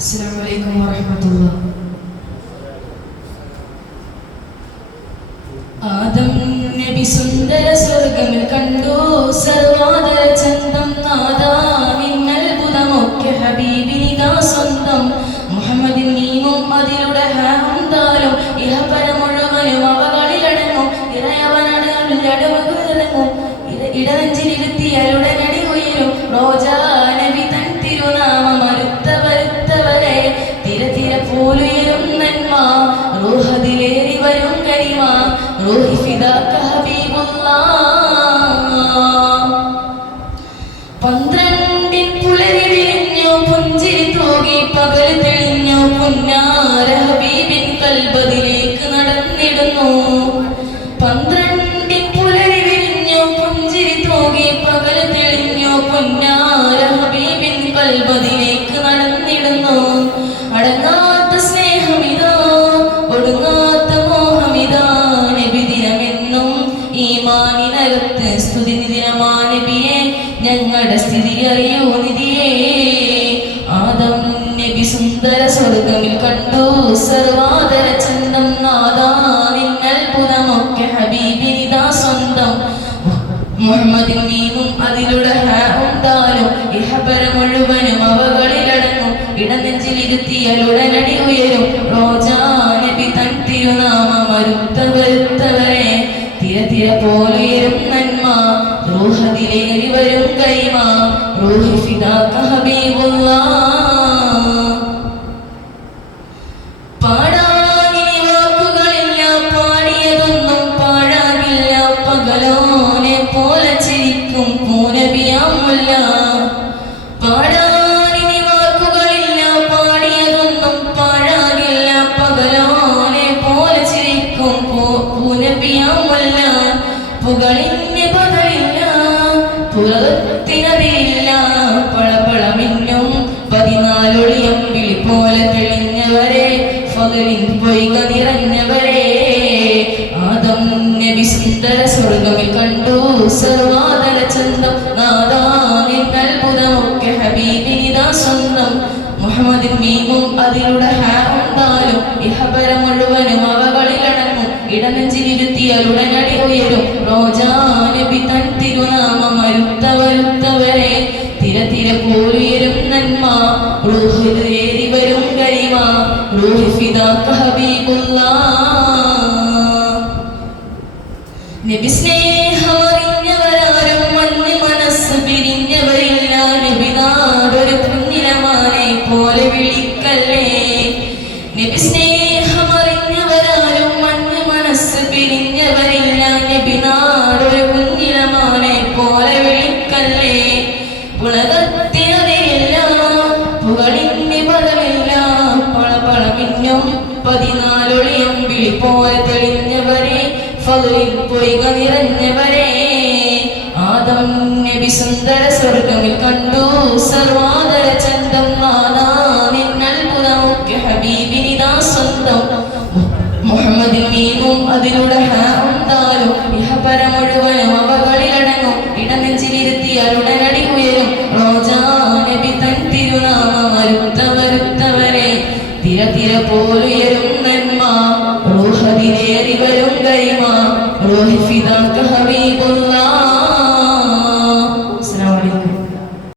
അസ്സലാമു വറഹ്മത്തുള്ളാഹി. ആദം നബി സുന്ദര സ്വർഗമിൽ കണ്ടു സർവാദര ചന്തം നാദാ നിന്നത്ഭുതമൊക്കെ ഹബീബിനിതാ സ്വന്തം മുഹമ്മദിൻ നീമും അതിലൂടെ ഹംദാലും ഇഹപര മുഴുവനും അവകളിലടങ്ങും ഇറയവനടവുകളിറങ്ങും ഇടനെഞ്ചിലിരുത്തിയാലുടനടി ഉയരും റോജാ നബി തൻ തിരുനാമം വരുത്തവരെ തിര പോലുയരും നന്മ റൂഹദിലേറി വരും കരിമ റൂഹി ഫിദാക ഹബീബുല്ലാഹ്. 12 പുലരി വിരിഞ്ഞു പുഞ്ചിരി തൂകി പകൽ തെളിഞ്ഞു പുന്നാര ഹബീബിൻ കൽബദിലേക്ക് നടന്നിടുന്നു. 12 പുലരി വിരിഞ്ഞു പുഞ്ചിരി തൂകി പകൽ തെളിഞ്ഞു പുന്നാര ഹബീബിൻ കൽബദിലേക്ക് നടന്നിടുന്നു. അടങ്ങാത്ത സ്നേഹമിതാ ഒടുങ്ങാത്ത മോഹമിതാ നബി ദിനമെന്നും ഈമാനിനകത്ത് സ്തുതി ദിനമാ നബിയെ ഞങ്ങളുടെ സ്ഥിതി അറിയൂ നിധിയേ. ആദം നബി സുന്ദര സ്വർഗമിൽ കണ്ടു സർവാദര ചന്തം നാദാ നിന്നത്ഭുതമൊക്കെ ഹബീബിനിതാ സ്വന്തം മുഹമ്മദിൻ മീമും അതിലൂടെ ഹംദാലും ഇഹപര മുഴുവനും അവകളിലടങ്ങും ഇടനെഞ്ചിലിരുത്തിയാലുടനടി ഉയരും റോജാ നബി തൻ തിരുനാമം വരുത്തവരെ തിര പോലുയരും നന്മ റൂഹദിലേറി വരും കൈമ റൂഹി ഫിദാക ഹബീബുല്ലാഹ്. പാടാനിനി വാക്കുകളില്ല പാടിയതൊന്നും പാഴാകില്ല പകലോനെ പോലെ ചിരിക്കും പൂനബിയാമുല്ല. പാടാനിനി വാക്കുകളില്ല പാടിയതൊന്നും പാഴാകില്ല പകലോനെ പോലെ ചിരിക്കും പൂനബിയാമുല്ല. പുകളിന് പകരില്ല പുറത്തിനതില്ല പളപളമിന്നും 14 ഒളിയമ്പിളി പോലെ തെളിഞ്ഞവരെ ഫഗലിൻ പൊയ്ക നിറഞ്ഞവരെ ആദം നബി സുന്ദര സ്വർഗമിൽ കണ്ടു സർവാദര ചന്തം നാദാ നിന്നത്ഭുതമൊക്കെ ഹബീബിനിതാ സ്വന്തം മുഹമ്മദിൻ മീമും അതിലൂടെ ഹംദാലും ഇഹപര മുഴുവനും അവകളിലടങ്ങും ഇടനെഞ്ചിലിരുത്തിയാലുടനടി ഉയരും റോജാ നബി തൻ തിരുനാമം വരുത്തവരെ തിര പോലുയരും നന്മ റൂഹിലേറി വരും കരിമ റൂഹി ഫിദാക ഹബീബുല്ലാഹ്. നബി സ്നേഹമറിഞ്ഞവരാരും മഞ്ഞ് മനസ്സ് പിരിഞ്ഞവരില്ല നബി നാടൊരു പുണ്യമാനെ പോലെ വിളിക്കല്ലേ. നബി സ്നേഹമറിഞ്ഞവരാരും മഞ്ഞ് മനസ്സ് പിരിഞ്ഞവരില്ല നബി നാടൊരു പുണ്യമാനെ പോലെ വിളിക്കല്ലേ. പുളകത്തിനതില്ല പുകളിന് പദമില്ല പളപളമിന്നും 14 ഒളിയമ്പിളി പോലെ തെളിഞ്ഞവരെ ഫളിൽ പൊയ്ക നിറഞ്ഞവരെ ആദം നബി സുന്ദര സ്വർഗമിൽ കണ്ടു സർവാദര ചന്തം നാദാ നിന്നത്ഭുതമൊക്കെ ഹബീബിനിതാ സ്വന്തം മുഹമ്മദിൻ മീമും അതിലൂടെ ഹംദാലും ഇഹപര മുഴുവനും അവകളിലടങ്ങും ഇടനെഞ്ചിലിരുത്തിയാലുടനടി ഉയരും റോജാ നബി തൻ തിരുനാമം വരുത്തവരെ തിര പോലുയരും